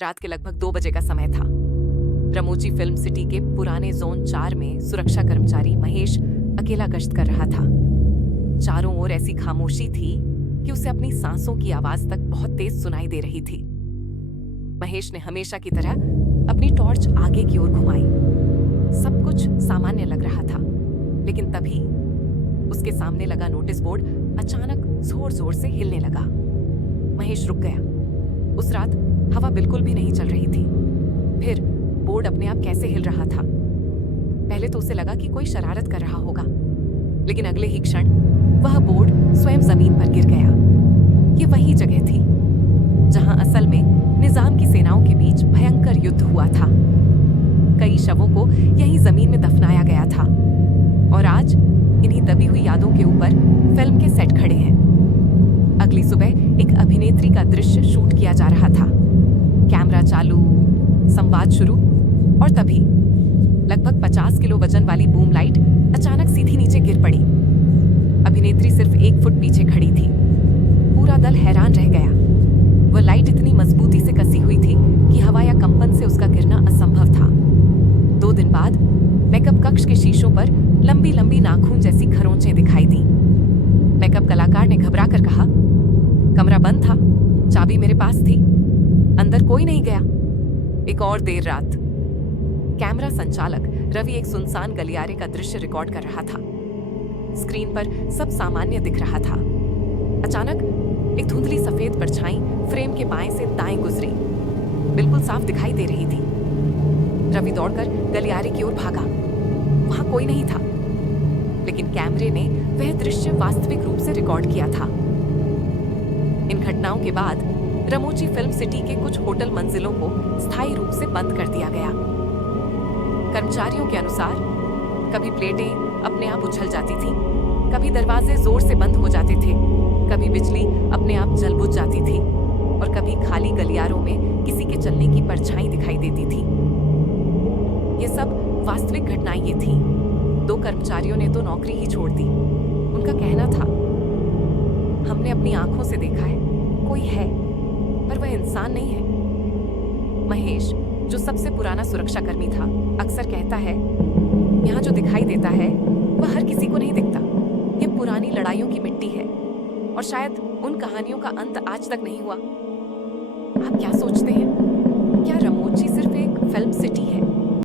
रात के लगभग 2 बजे का समय था। रमोजी फिल्म सिटी के पुराने जोन 4 में सुरक्षा कर्मचारी महेश अकेला गश्त कर रहा था। चारों ओर ऐसी खामोशी थी कि उसे अपनी सांसों की आवाज तक बहुत तेज सुनाई दे रही थी। महेश ने हमेशा की तरह अपनी टॉर्च आगे की ओर घुमाई। सब कुछ सामान्य लग रहा था, लेकिन तभी उसके सामने लगा नोटिस बोर्ड अचानक जोर जोर से हिलने लगा। महेश रुक गया। उस रात हवा बिल्कुल भी नहीं चल रही थी। फिर बोर्ड अपने आप कैसे हिल रहा था? पहले तो उसे लगा कि कोई शरारत कर रहा होगा, लेकिन अगले ही क्षण वह बोर्ड स्वयं जमीन पर गिर गया। ये वही जगह थी जहां असल में निजाम की सेनाओं के बीच भयंकर युद्ध हुआ था। कई शवों को यहीं जमीन में दफनाया गया था और आज इन्हीं दबी हुई यादों के ऊपर फिल्म के सेट खड़े हैं। अगली सुबह एक अभिनेत्री का दृश्य शूट किया जा रहा था। कैमरा चालू, संवाद शुरू, और तभी लगभग 50 किलो वजन वाली बूम लाइट अचानक सीधी नीचे गिर पड़ी। अभिनेत्री सिर्फ 1 फुट पीछे खड़ी थी। पूरा दल हैरान रह गया। वह लाइट इतनी मजबूती से कसी हुई थी कि हवा या कंपन से उसका गिरना असंभव था। 2 दिन बाद मेकअप कक्ष के शीशों पर लंबी लंबी नाखून जैसी खरोंचें दिखाई दी। मेकअप कलाकार ने घबरा कर कहा, कमरा बंद था, चाबी मेरे पास थी, अंदर कोई नहीं गया। एक और देर रात कैमरा संचालक रवि एक सुनसान गलियारे का दृश्य रिकॉर्ड कर रहा था। स्क्रीन पर सब सामान्य दिख रहा था। अचानक एक धुंधली सफेद परछाई फ्रेम के बाएं से दाएं गुजरी, बिल्कुल साफ दिखाई दे रही थी। रवि दौड़कर गलियारे की ओर भागा। वहां कोई नहीं था, लेकिन कैमरे ने वह दृश्य वास्तविक रूप से रिकॉर्ड किया था। इन घटनाओं के बाद रमोजी फिल्म सिटी के कुछ होटल मंजिलों को स्थायी रूप से बंद कर दिया गया। कर्मचारियों के अनुसार कभी प्लेटें अपने आप उछल जाती थीं, कभी दरवाजे जोर से बंद हो जाते थे, कभी बिजली अपने आप जल बुझ जाती थी और कभी खाली गलियारों में किसी के चलने की परछाई दिखाई देती थी। ये सब वास्तविक घटनाएं ये थीं। 2 कर्मचारियों ने तो नौकरी ही छोड़ दी। उनका कहना था, हमने अपनी आंखों से देखा है, कोई है, पर वह इंसान नहीं है। महेश, जो सबसे पुराना सुरक्षाकर्मी था, अक्सर कहता है, यहाँ जो दिखाई देता है वह हर किसी को नहीं दिखता। ये पुरानी लड़ाइयों की मिट्टी है और शायद उन कहानियों का अंत आज तक नहीं हुआ। आप क्या सोचते हैं? क्या रमोजी सिर्फ एक फिल्म सिटी है